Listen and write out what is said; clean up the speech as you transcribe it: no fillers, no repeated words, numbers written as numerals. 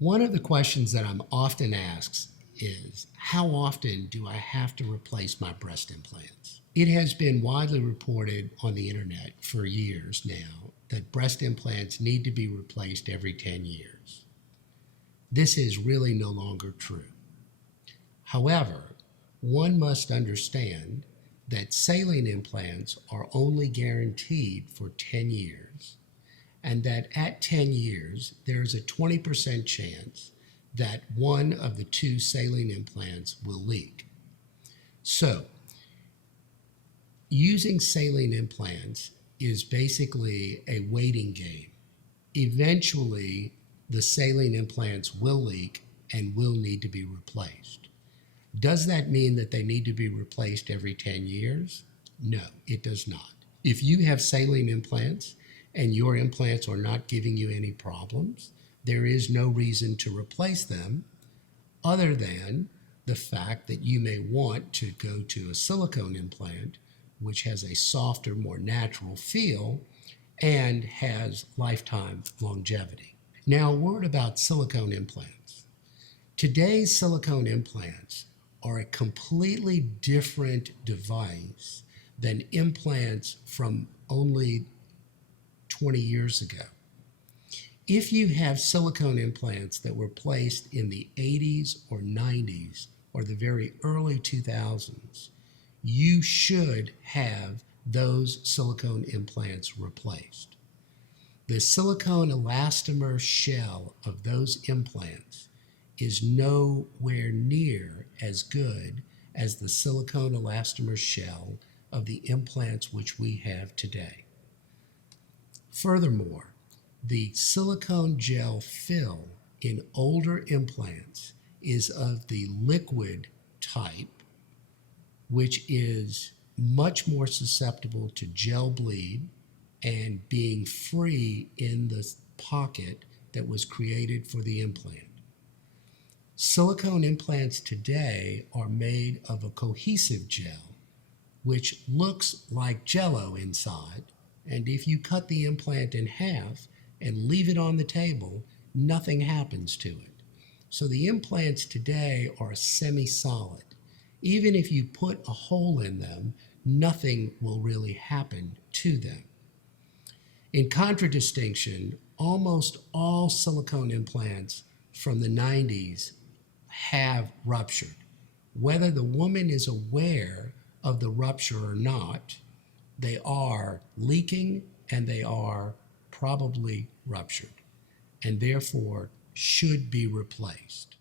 One of the questions that I'm often asked is, how often do I have to replace my breast implants? It has been widely reported on the internet for years now that breast implants need to be replaced every 10 years. This is really no longer true. However, one must understand that saline implants are only guaranteed for 10 years, and that at 10 years, there's a 20% chance that one of the two saline implants will leak. So, using saline implants is basically a waiting game. Eventually, the saline implants will leak and will need to be replaced. Does that mean that they need to be replaced every 10 years? No, it does not. If you have saline implants and your implants are not giving you any problems, there is no reason to replace them other than the fact that you may want to go to a silicone implant, which has a softer, more natural feel and has lifetime longevity. Now, a word about silicone implants. Today's silicone implants are a completely different device than implants from only 20 years ago. If you have silicone implants that were placed in the 80s or 90s or the very early 2000s, you should have those silicone implants replaced. The silicone elastomer shell of those implants is nowhere near as good as the silicone elastomer shell of the implants which we have today. Furthermore, the silicone gel fill in older implants is of the liquid type, which is much more susceptible to gel bleed and being free in the pocket that was created for the implant. Silicone implants today are made of a cohesive gel, which looks like Jell-O inside, and if you cut the implant in half and leave it on the table, nothing happens to it. So the implants today are semi-solid. Even if you put a hole in them, nothing will really happen to them. In contradistinction, almost all silicone implants from the 90s have ruptured. Whether the woman is aware of the rupture or not, they are leaking and they are probably ruptured and therefore should be replaced.